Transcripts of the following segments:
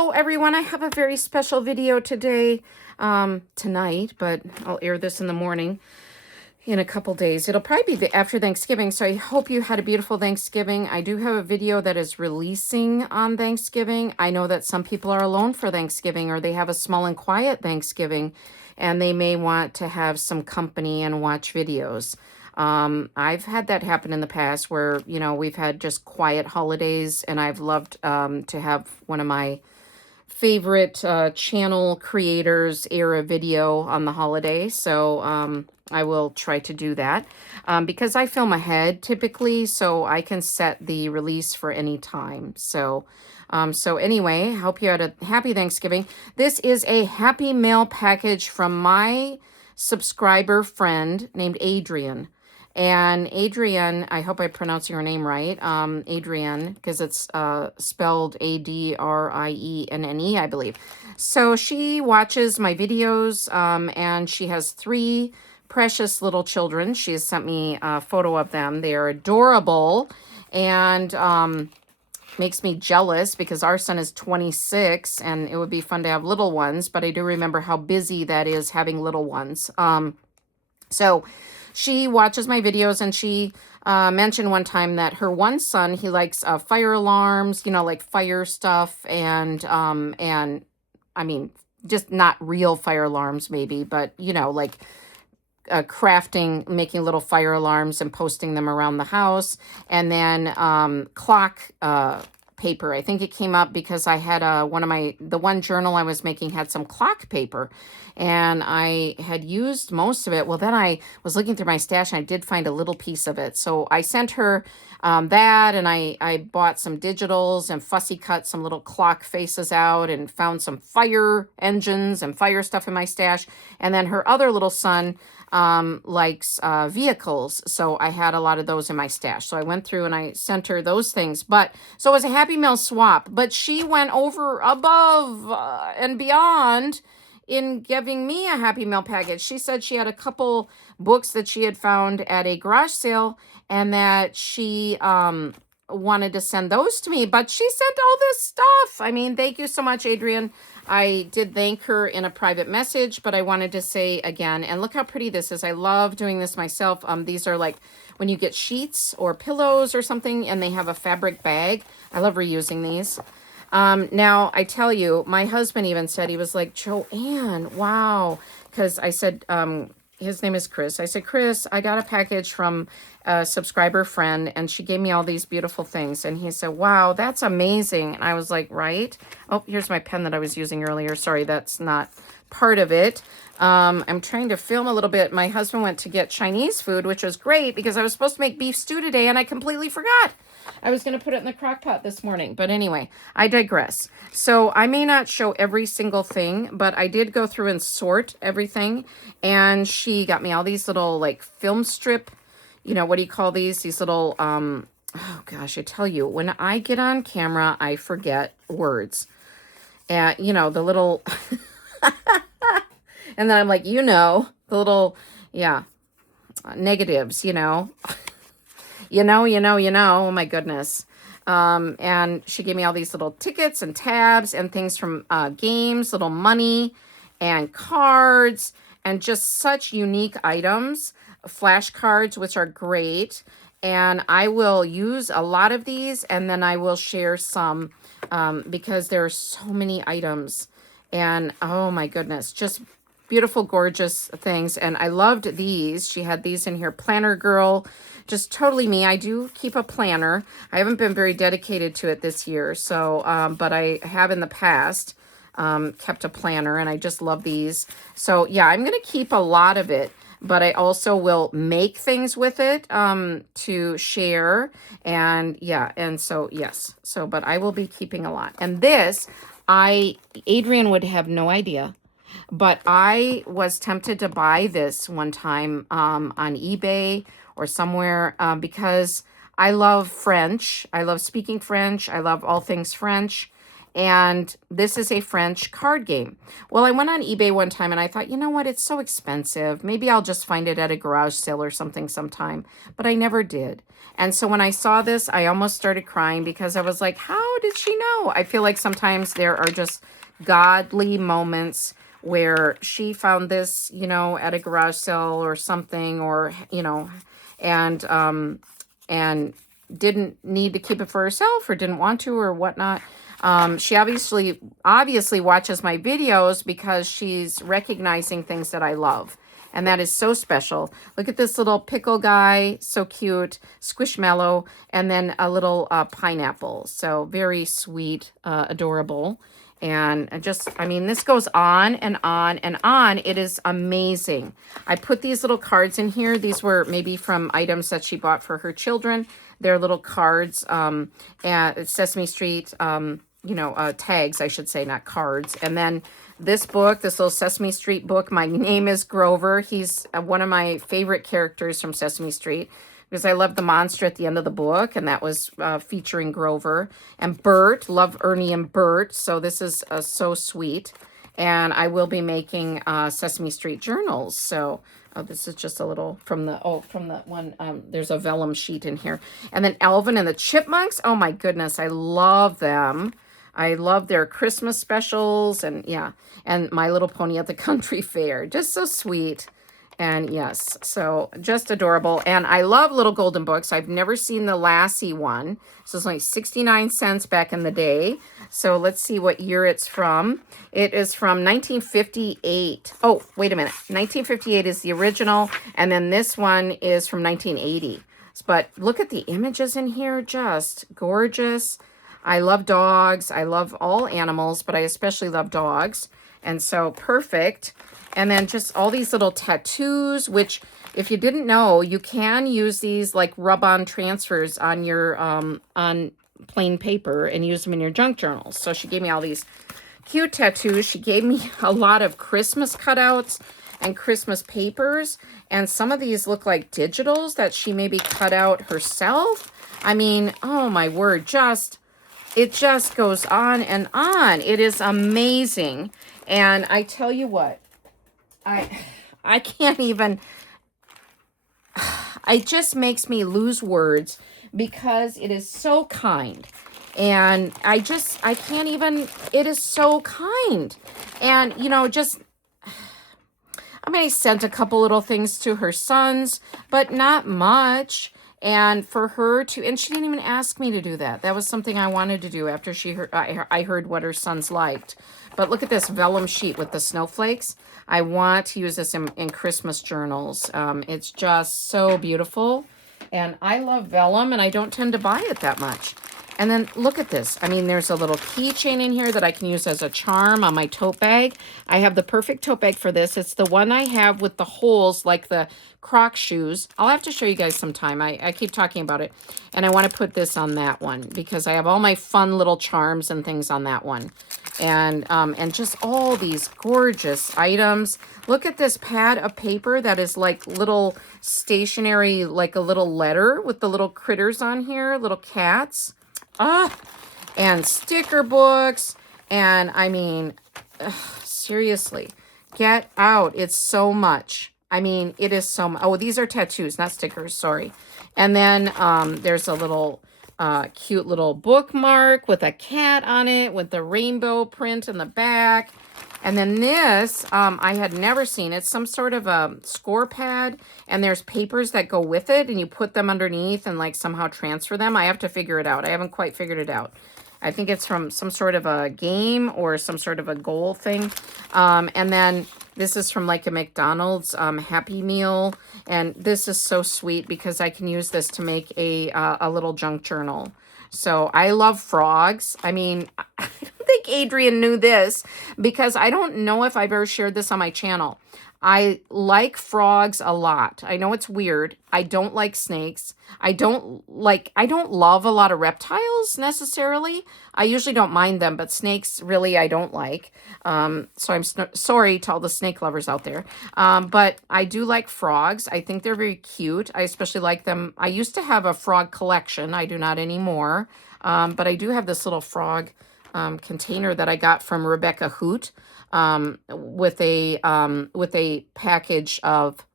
Hello everyone, I have a very special video today, tonight, but I'll air this in the morning in a couple days. It'll probably be after Thanksgiving, so I hope you had a beautiful Thanksgiving. I do have a video that is releasing on Thanksgiving. I know that some people are alone for Thanksgiving, or they have a small and quiet Thanksgiving, and they may want to have some company and watch videos. I've had that happen in the past where, we've had just quiet holidays, and I've loved to have one of my favorite channel creators air a video on the holiday. So I will try to do that because I film ahead typically, so I can set the release for any time. So anyway, hope you had a happy Thanksgiving. This is a Happy Mail package from my subscriber friend named Adrienne. And Adrienne, I hope I'm pronouncing her name right, Adrienne, because it's spelled Adrienne, I believe. So she watches my videos, and she has 3 precious little children. She has sent me a photo of them. They are adorable, and makes me jealous because our son is 26, and it would be fun to have little ones, but I do remember how busy that is having little ones. So she watches my videos, and she mentioned one time that her one son, he likes fire alarms, like fire stuff, and I mean, just not real fire alarms maybe, but like crafting, making little fire alarms and posting them around the house. And then clock paper. I think it came up because I had the one journal I was making had some clock paper, and I had used most of it. Well, then I was looking through my stash, and I did find a little piece of it. So I sent her that, and I bought some digitals and fussy cut some little clock faces out, and found some fire engines and fire stuff in my stash. And then her other little son likes vehicles, so I had a lot of those in my stash. So I went through and I sent her those things. But so it was a Happy Mail swap, but she went over above and beyond in giving me a Happy Mail package. She said she had a couple books that she had found at a garage sale, and that she wanted to send those to me, but she sent all this stuff. I mean, thank you so much, Adrienne. I did thank her in a private message, but I wanted to say again, and look how pretty this is. I love doing this myself. These are like when you get sheets or pillows or something, and they have a fabric bag. I love reusing these. Now, I tell you, my husband even said, he was like, Joanne, wow. Because I said, his name is Chris. I said, Chris, I got a package from a subscriber friend, and she gave me all these beautiful things. And he said, wow, that's amazing. And I was like, right? Oh, here's my pen that I was using earlier. Sorry, that's not part of it. I'm trying to film a little bit. My husband went to get Chinese food, which was great because I was supposed to make beef stew today, and I completely forgot. I was going to put it in the crock pot this morning. But anyway, I digress. So I may not show every single thing, but I did go through and sort everything. And she got me all these little like film strip, what do you call these? These little, oh gosh, I tell you, when I get on camera, I forget words. The little, and then I'm like, the little, negatives, oh my goodness. And she gave me all these little tickets and tabs and things from games, little money and cards, and just such unique items, flashcards, which are great. And I will use a lot of these, and then I will share some because there are so many items. And oh my goodness, just beautiful, gorgeous things. And I loved these. She had these in here. Planner Girl, just totally me. I do keep a planner. I haven't been very dedicated to it this year. So, but I have in the past kept a planner, and I just love these. So yeah, I'm going to keep a lot of it, but I also will make things with it to share. And yeah, and so yes. So, but I will be keeping a lot. And this, Adrienne would have no idea, but I was tempted to buy this one time on eBay or somewhere because I love French. I love speaking French. I love all things French. And this is a French card game. Well, I went on eBay one time and I thought, you know what? It's so expensive. Maybe I'll just find it at a garage sale or something sometime. But I never did. And so when I saw this, I almost started crying because I was like, how did she know? I feel like sometimes there are just godly moments where she found this, you know, at a garage sale or something, or, you know, and didn't need to keep it for herself or didn't want to or whatnot. She obviously watches my videos because she's recognizing things that I love. And that is so special. Look at this little pickle guy, so cute, squishmallow, and then a little pineapple. So very sweet, adorable. And I mean, this goes on and on and on. It is amazing. I put these little cards in here. These were maybe from items that she bought for her children. They're little cards at Sesame Street, tags, I should say, not cards. And then this book, this little Sesame Street book, My Name is Grover. He's one of my favorite characters from Sesame Street because I love the monster at the end of the book, and that was featuring Grover. And Bert, love Ernie and Bert, so this is so sweet. And I will be making Sesame Street journals, so this is just a little from the one, there's a vellum sheet in here. And then Alvin and the Chipmunks, oh my goodness, I love them. I love their Christmas specials, and yeah, and My Little Pony at the Country Fair, just so sweet. And yes, so just adorable. And I love little golden books. I've never seen the Lassie one. So it's like 69 cents back in the day. So let's see what year it's from. It is from 1958. Oh, wait a minute. 1958 is the original. And then this one is from 1980. But look at the images in here. Just gorgeous. I love dogs. I love all animals, but I especially love dogs. And so perfect. And then just all these little tattoos, which if you didn't know, you can use these like rub-on transfers on your on plain paper and use them in your junk journals. So she gave me all these cute tattoos. She gave me a lot of Christmas cutouts and Christmas papers. And some of these look like digitals that she maybe cut out herself. I mean, oh my word, it just goes on and on. It is amazing. And I tell you what, I can't even, it just makes me lose words because it is so kind. And I can't even, it is so kind. And, you know, I sent a couple little things to her sons, but not much. And for her to, and she didn't even ask me to do that. That was something I wanted to do after I heard what her sons liked. But look at this vellum sheet with the snowflakes. I want to use this in Christmas journals. It's just so beautiful. And I love vellum, and I don't tend to buy it that much. And then look at this. I mean, there's a little keychain in here that I can use as a charm on my tote bag. I have the perfect tote bag for this. It's the one I have with the holes like the Croc shoes. I'll have to show you guys sometime. I keep talking about it. And I want to put this on that one because I have all my fun little charms and things on that one. And just all these gorgeous items. Look at this pad of paper that is like little stationery, like a little letter with the little critters on here, little cats. And sticker books. And I mean, seriously, get out. It's so much. I mean, it is so much. Oh, these are tattoos, not stickers. Sorry. And then there's a little cute little bookmark with a cat on it with the rainbow print in the back. And then this, I had never seen. It's some sort of a score pad, and there's papers that go with it, and you put them underneath and like somehow transfer them. I have to figure it out. I haven't quite figured it out. I think it's from some sort of a game or some sort of a goal thing. And then this is from like a McDonald's Happy Meal. And this is so sweet because I can use this to make a little junk journal. So I love frogs. I mean, I don't think Adrienne knew this because I don't know if I've ever shared this on my channel. I like frogs a lot. I know it's weird. I don't like snakes. I don't love a lot of reptiles necessarily. I usually don't mind them, but snakes really I don't like. So I'm sorry to all the snake lovers out there. But I do like frogs. I think they're very cute. I especially like them. I used to have a frog collection. I do not anymore. But I do have this little frog container that I got from Rebecca Hoot, with a package of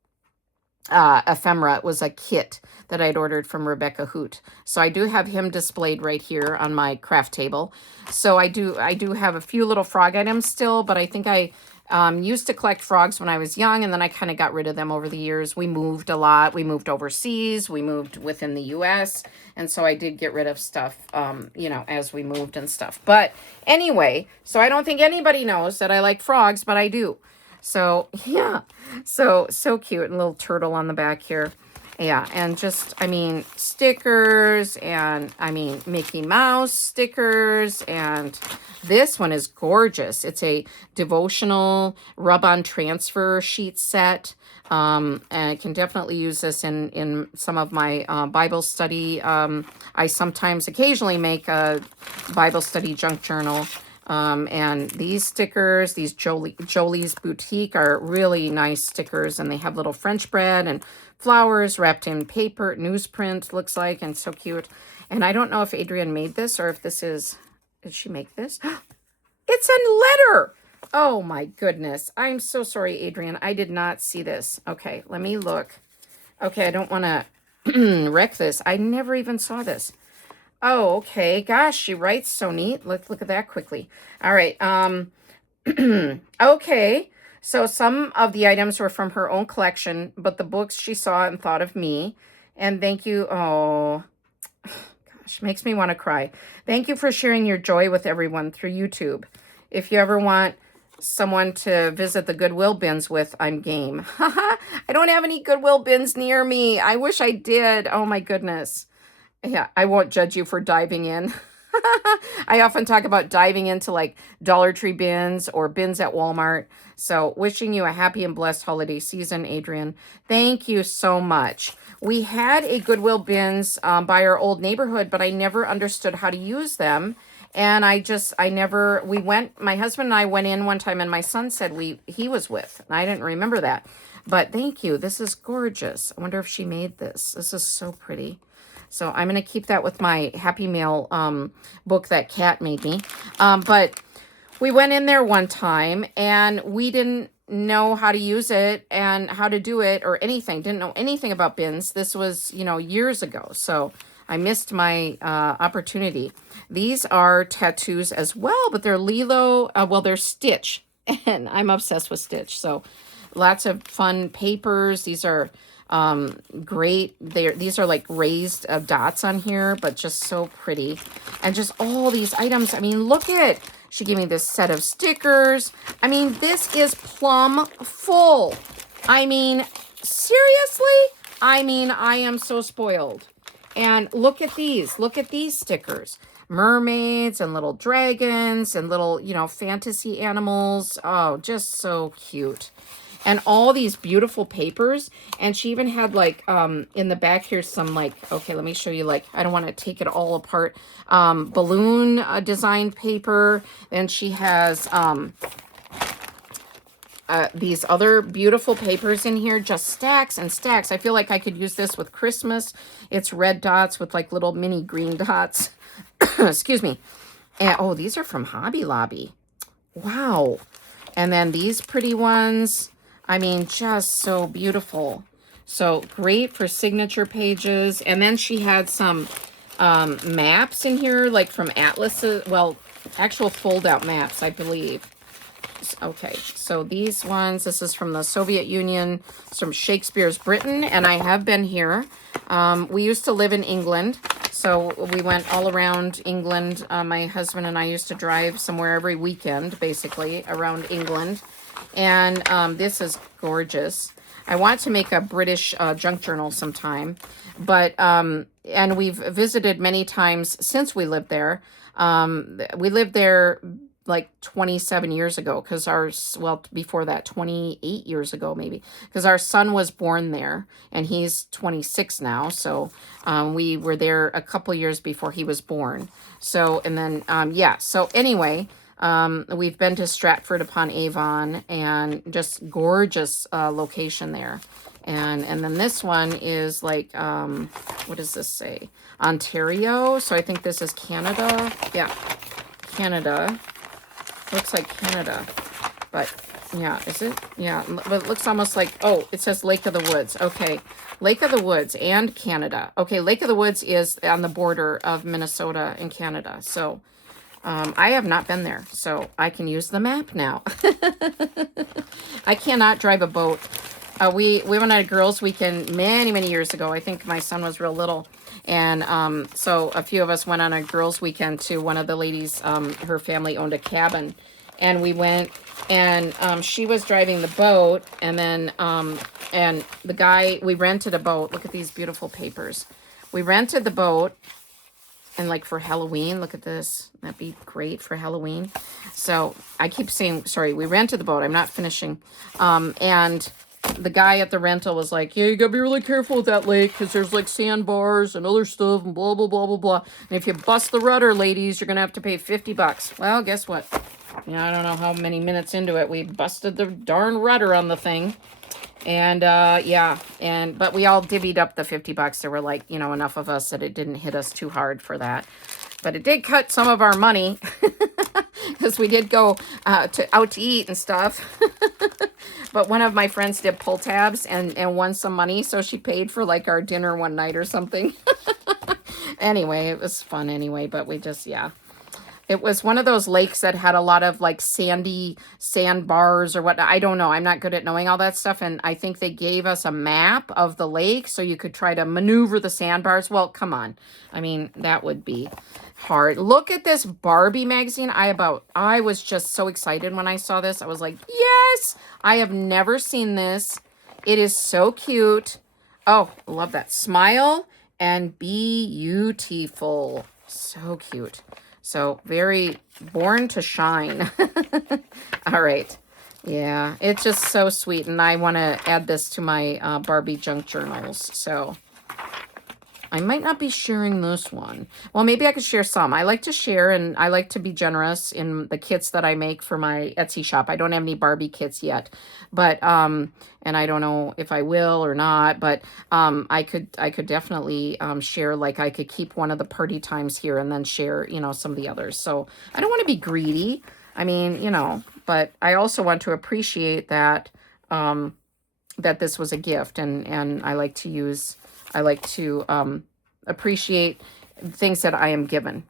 ephemera. It was a kit that I'd ordered from Rebecca Hoot. So I do have him displayed right here on my craft table. So I do have a few little frog items still, but I think I used to collect frogs when I was young, and then I kind of got rid of them over the years. We moved a lot. We moved overseas. We moved within the U.S., and so I did get rid of stuff, as we moved and stuff. But anyway, so I don't think anybody knows that I like frogs, but I do. So yeah, so cute, and little turtle on the back here. Yeah, and just, I mean, stickers, and I mean, Mickey Mouse stickers, and this one is gorgeous. It's a devotional rub-on transfer sheet set. And I can definitely use this in some of my Bible study. I sometimes occasionally make a Bible study junk journal. And these stickers, these Jolie's Boutique, are really nice stickers, and they have little French bread and flowers wrapped in paper, newsprint, looks like, and so cute. And I don't know if Adrienne made this or if this is, did she make this? It's a letter. Oh my goodness. I'm so sorry, Adrienne. I did not see this. Okay, let me look. Okay, I don't want to wreck this. I never even saw this. Oh, okay. Gosh, she writes so neat. Let's look at that quickly. All right. Okay. So some of the items were from her own collection, but the books she saw and thought of me. And thank you. Oh, gosh, makes me want to cry. Thank you for sharing your joy with everyone through YouTube. If you ever want someone to visit the Goodwill bins with, I'm game. I don't have any Goodwill bins near me. I wish I did. Oh my goodness. Yeah, I won't judge you for diving in. I often talk about diving into like Dollar Tree bins or bins at Walmart. So wishing you a happy and blessed holiday season, Adrienne. Thank you so much. We had a Goodwill bins by our old neighborhood, but I never understood how to use them. And my husband and I went in one time, and my son said he was with, and I didn't remember that. But thank you. This is gorgeous. I wonder if she made this. This is so pretty. So I'm going to keep that with my Happy Mail book that Kat made me. But we went in there one time, and we didn't know how to use it and how to do it or anything. Didn't know anything about bins. This was, years ago. So I missed my opportunity. These are tattoos as well, but they're Lilo. They're Stitch. And I'm obsessed with Stitch. So lots of fun papers. These are great. These are like raised dots on here, but just so pretty. And just all these items. I mean, look at, she gave me this set of stickers. I mean, this is plumb full. I mean, seriously? I mean, I am so spoiled. And look at these stickers. Mermaids and little dragons and little, fantasy animals. Oh, just so cute. And all these beautiful papers. And she even had like, in the back here, some like, okay, let me show you, like, I don't want to take it all apart. Balloon designed paper. And she has these other beautiful papers in here, just stacks and stacks. I feel like I could use this with Christmas. It's red dots with like little mini green dots. Excuse me. And, oh, these are from Hobby Lobby. Wow. And then these pretty ones. I mean, just so beautiful. So great for signature pages. And then she had some maps in here, like from atlases. Well, actual fold-out maps, I believe. Okay, so these ones, this is from the Soviet Union, it's from Shakespeare's Britain, and I have been here. We used to live in England, so we went all around England. My husband and I used to drive somewhere every weekend, basically, around England. And this is gorgeous. I want to make a British junk journal sometime, but, and we've visited many times since we lived there. We lived there like 27 years ago, because before that, 28 years ago, maybe, because our son was born there, and he's 26 now. So we were there a couple years before he was born. So, and then, yeah, so anyway, we've been to Stratford-upon-Avon, and just gorgeous location there. And then this one is like, what does this say? Ontario. So I think this is Canada. Yeah. Canada. Looks like Canada. But, yeah, is it? Yeah, but it looks almost like, oh, it says Lake of the Woods. Okay, Lake of the Woods and Canada. Okay, Lake of the Woods is on the border of Minnesota and Canada. So, I have not been there, so I can use the map now. I cannot drive a boat. We went on a girls' weekend many, many years ago. I think my son was real little. And so a few of us went on a girls' weekend to one of the ladies, her family owned a cabin. And we went, and she was driving the boat. And then, and the guy, we rented a boat. Look at these beautiful papers. We rented the boat. And like for Halloween, look at this. That'd be great for Halloween. So I keep saying, sorry, we rented the boat. I'm not finishing. And the guy at the rental was like, yeah, you gotta be really careful with that lake because there's like sandbars and other stuff and blah, blah, blah, blah, blah. And if you bust the rudder, ladies, you're going to have to pay $50. Well, guess what? I don't know how many minutes into it, we busted the darn rudder on the thing. And, yeah, but we all divvied up the $50. There were like, enough of us that it didn't hit us too hard for that. But it did cut some of our money because we did go out to eat and stuff. But one of my friends did pull tabs and won some money. So she paid for like our dinner one night or something. Anyway, it was fun anyway, but we just, yeah. It was one of those lakes that had a lot of like sandy sandbars or what. I don't know. I'm not good at knowing all that stuff. And I think they gave us a map of the lake so you could try to maneuver the sandbars. Well, come on. I mean, that would be hard. Look at this Barbie magazine. I was just so excited when I saw this. I was like, yes, I have never seen this. It is so cute. Oh, I love that. Smile and be beautiful. So cute. So very born to shine. All right. Yeah, it's just so sweet. And I want to add this to my Barbie junk journals. So I might not be sharing this one. Well, maybe I could share some. I like to share and I like to be generous in the kits that I make for my Etsy shop. I don't have any Barbie kits yet, but, and I don't know if I will or not, but, I could definitely, share, like I could keep one of the party times here and then share, some of the others. So I don't want to be greedy. I mean, but I also want to appreciate that, that this was a gift and I like to appreciate things that I am given.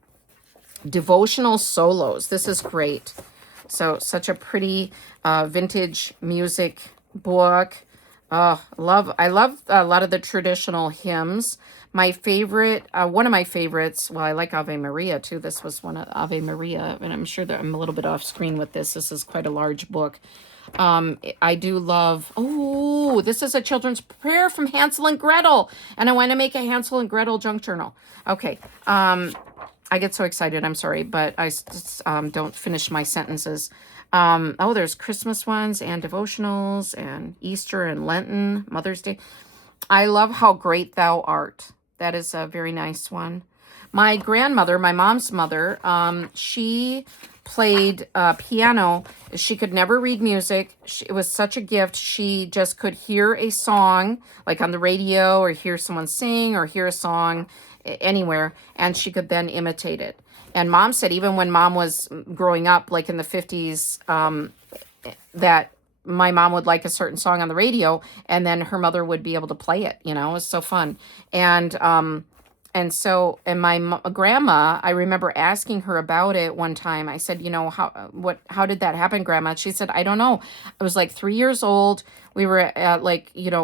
Devotional solos. This is great. So such a pretty vintage music book. I love a lot of the traditional hymns. My favorite, one of my favorites, well, I like Ave Maria too. This was one of Ave Maria, and I'm sure that I'm a little bit off screen with this. This is quite a large book. I do love, oh, this is a children's prayer from Hansel and Gretel. And I want to make a Hansel and Gretel junk journal. Okay. I get so excited. I'm sorry, but I don't finish my sentences. Oh, there's Christmas ones and devotionals and Easter and Lenten, Mother's Day. I love How Great Thou Art. That is a very nice one. My grandmother, my mom's mother, she played piano. She could never read music. It was such a gift. She just could hear a song, like on the radio, or hear someone sing, or hear a song anywhere, and she could then imitate it. And Mom said even when Mom was growing up, like in the 50s, that my mom would like a certain song on the radio, and then her mother would be able to play it. It was so fun. And my grandma, I remember asking her about it one time. I said, how did that happen, Grandma? She said, I don't know. I was like 3 years old. We were at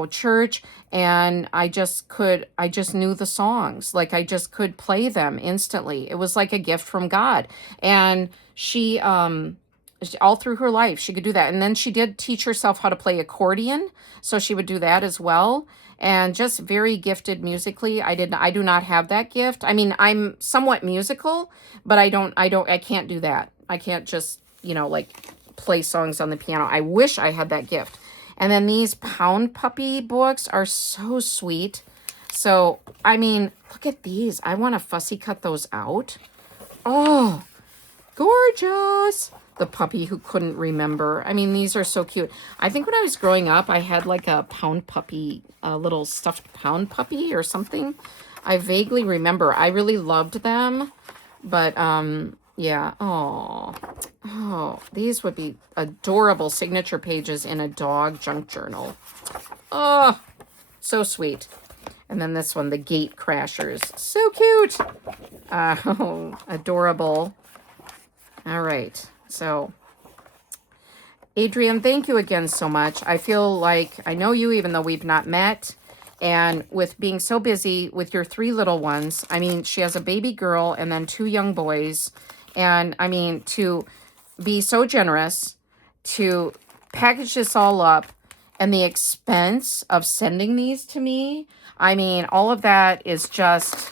church, and I just knew the songs. Like I just could play them instantly. It was like a gift from God. And she, all through her life, she could do that. And then she did teach herself how to play accordion. So she would do that as well. And just very gifted musically. I do not have that gift. I mean, I'm somewhat musical, but I can't do that. I can't just, play songs on the piano. I wish I had that gift. And then these Pound Puppy books are so sweet. So, I mean, look at these. I want to fussy cut those out. Oh, gorgeous. The puppy who couldn't remember. I mean, these are so cute. I think when I was growing up, I had like a Pound Puppy, a little stuffed Pound Puppy or something. I vaguely remember. I really loved them, but Yeah. Oh, these would be adorable signature pages in a dog junk journal. Oh, so sweet. And then this one, the Gate Crashers. So cute. Oh, adorable. All right. So, Adrienne, thank you again so much. I feel like I know you even though we've not met. And with being so busy with your 3 little ones, I mean, she has a baby girl and then 2 young boys. And I mean, to be so generous to package this all up and the expense of sending these to me, I mean, all of that is just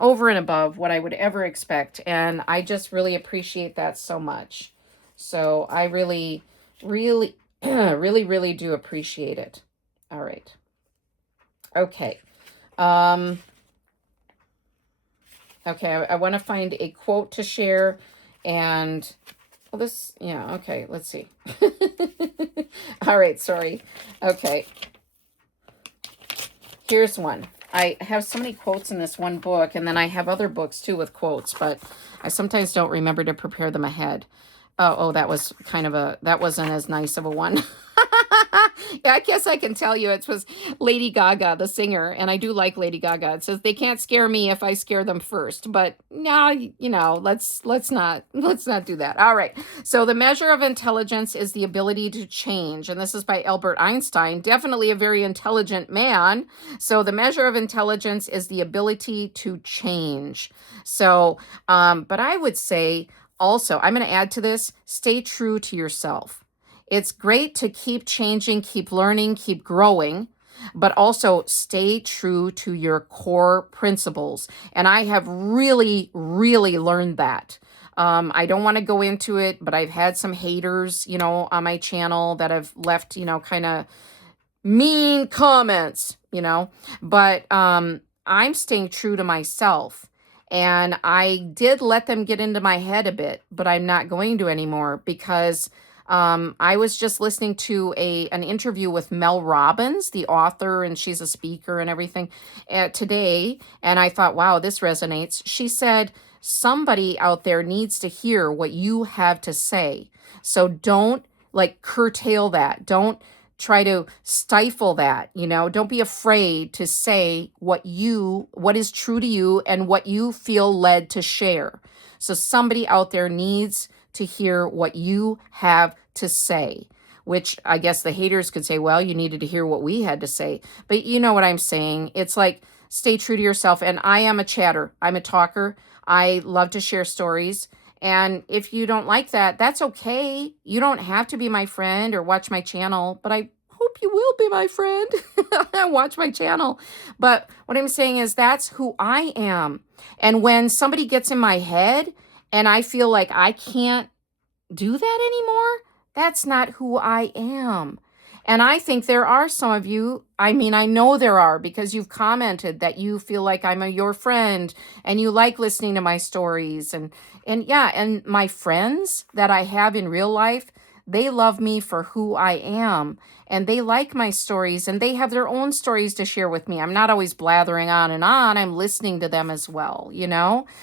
over and above what I would ever expect. And I just really appreciate that so much. So I really, really, really do appreciate it. All right. Okay. Okay, I want to find a quote to share and well, this, yeah, okay, let's see. All right, sorry. Okay. Here's one. I have so many quotes in this one book, and then I have other books too with quotes, but I sometimes don't remember to prepare them ahead. Oh, that was that wasn't as nice of a one. Yeah, I guess I can tell you it was Lady Gaga, the singer, and I do like Lady Gaga. It says they can't scare me if I scare them first. But now, let's not do that. All right. So the measure of intelligence is the ability to change, and this is by Albert Einstein, definitely a very intelligent man. So the measure of intelligence is the ability to change. So, but I would say also, I'm going to add to this, stay true to yourself. It's great to keep changing, keep learning, keep growing, but also stay true to your core principles. And I have really, really learned that. I don't want to go into it, but I've had some haters, on my channel that have left, kind of mean comments, but I'm staying true to myself. And I did let them get into my head a bit, but I'm not going to anymore because I was just listening to an interview with Mel Robbins, the author, and she's a speaker and everything today. And I thought, wow, this resonates. She said, somebody out there needs to hear what you have to say. So don't curtail that. Don't try to stifle that, don't be afraid to say what is true to you and what you feel led to share. So somebody out there needs to hear what you have to say, which I guess the haters could say, well, you needed to hear what we had to say. But you know what I'm saying? It's like, stay true to yourself. And I am a chatter. I'm a talker. I love to share stories. And if you don't like that, that's okay. You don't have to be my friend or watch my channel, but I hope you will be my friend and watch my channel. But what I'm saying is that's who I am. And when somebody gets in my head and I feel like I can't do that anymore, that's not who I am. And I think there are some of you, I mean, I know there are because you've commented that you feel like I'm your friend and you like listening to my stories. And yeah, and my friends that I have in real life, they love me for who I am. And they like my stories and they have their own stories to share with me. I'm not always blathering on and on. I'm listening to them as well,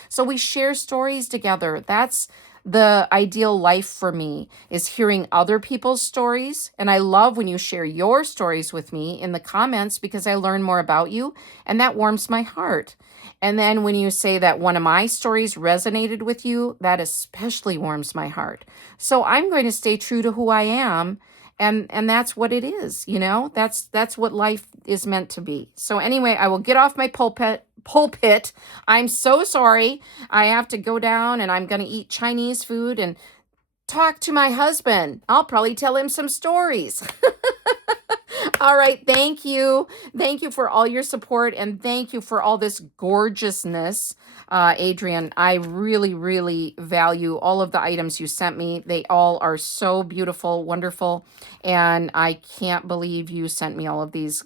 So we share stories together. That's the ideal life for me, is hearing other people's stories. And I love when you share your stories with me in the comments because I learn more about you and that warms my heart. And then when you say that one of my stories resonated with you, that especially warms my heart. So I'm going to stay true to who I am. And that's what it is, that's what life is meant to be. So anyway, I will get off my pulpit. I'm so sorry. I have to go down and I'm going to eat Chinese food and talk to my husband. I'll probably tell him some stories. All right. Thank you. Thank you for all your support and thank you for all this gorgeousness. Adrienne, I really, really value all of the items you sent me. They all are so beautiful, wonderful. And I can't believe you sent me all of these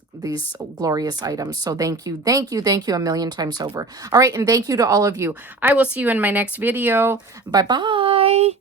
glorious items. So thank you. Thank you. Thank you a million times over. All right. And thank you to all of you. I will see you in my next video. Bye-bye.